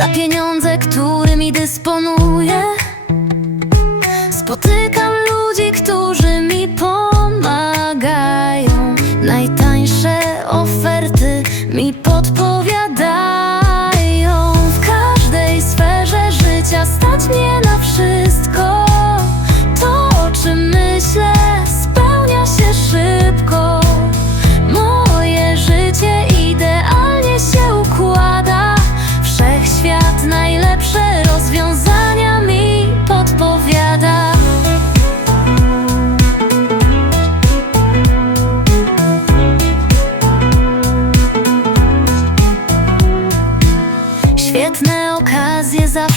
Za pieniądze, którymi dysponuję. Spotykam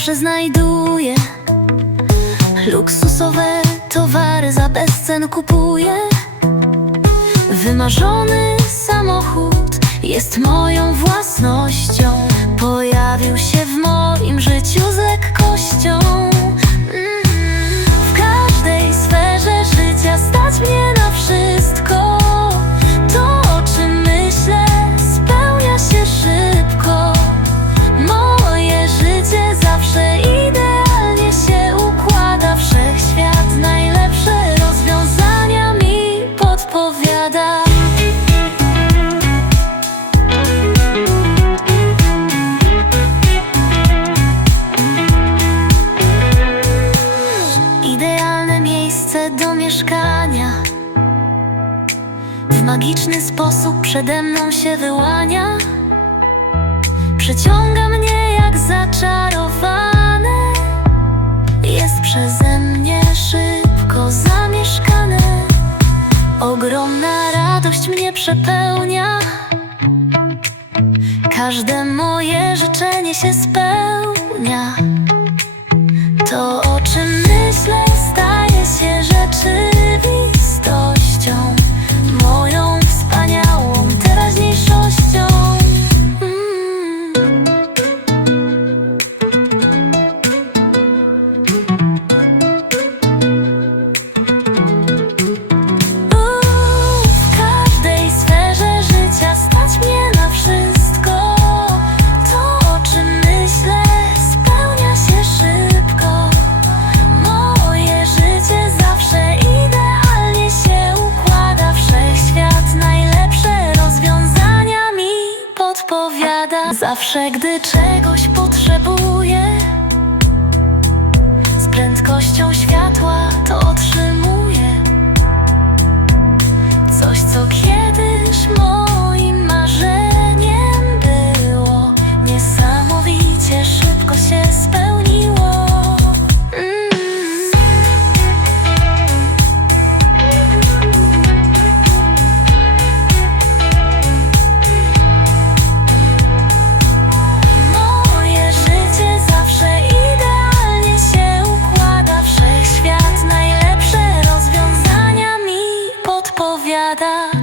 zawsze znajduję Luksusowe towary za bezcen kupuję. Wymarzony samochód jest moje Idealne miejsce do mieszkania. W magiczny sposób przede mną się wyłania. Przyciąga mnie przepełnia. Każde moje życzenie się spełnia. Zawsze gdy czegoś potrzebuję Z prędkością świata 바다.